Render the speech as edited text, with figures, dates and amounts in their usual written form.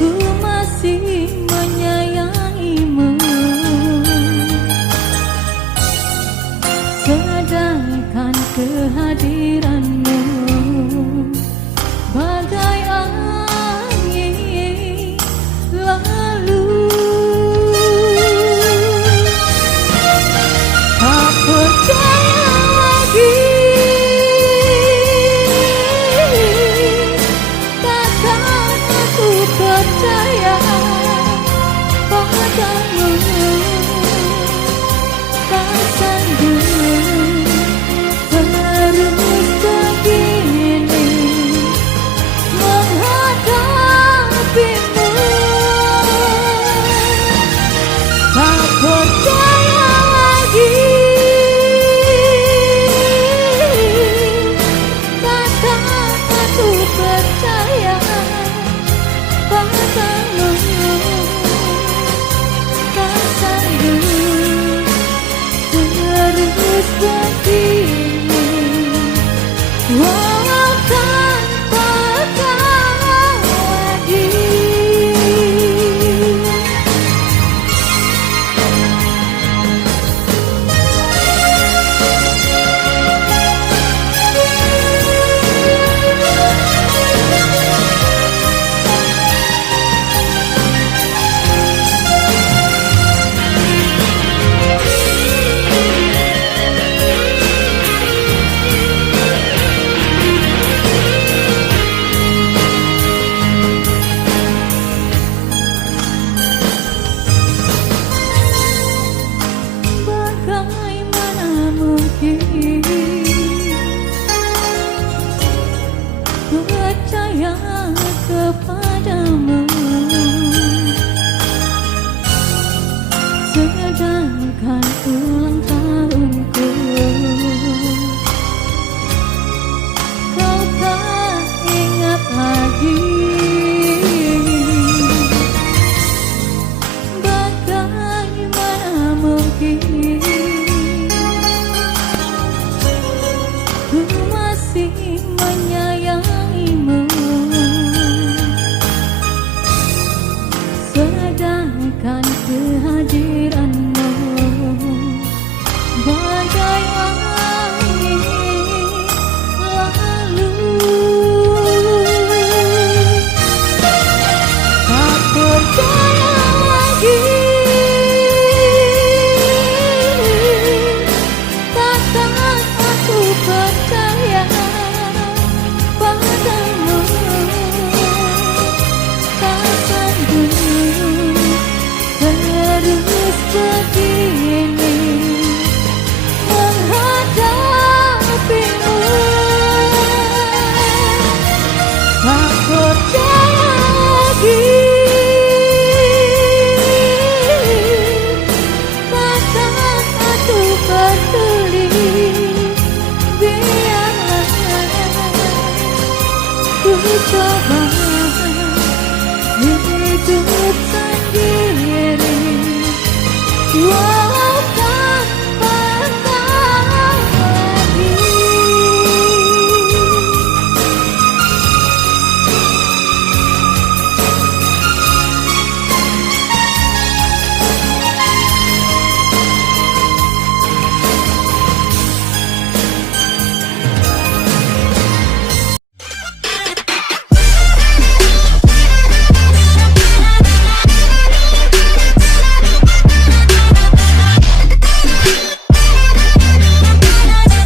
ku masih menyayangimu, sedangkan kehadiranmu bagai angin lalu. Tak percaya lagi, takkan aku percaya padamu. Tak sanggup terus begini menghadapimu. Tak percaya lagi, takkan aku percaya padamu. Tak sanggup terus begini walau tanpa kau lagi. Bagaimana mungkin percaya kepadamu, sedangkan ulang tahunku kau tak ingat lagi. Bagaimana mungkin ku masih menyayangimu, sedangkan kehadiranmu bagai angin lalu. Tak percaya lagi, takkan aku percaya padamu. Tak sanggup terus begini menghadapimu. Tak percaya lagi, takkan aku peduli. Biarlah ku coba hidup sendiri.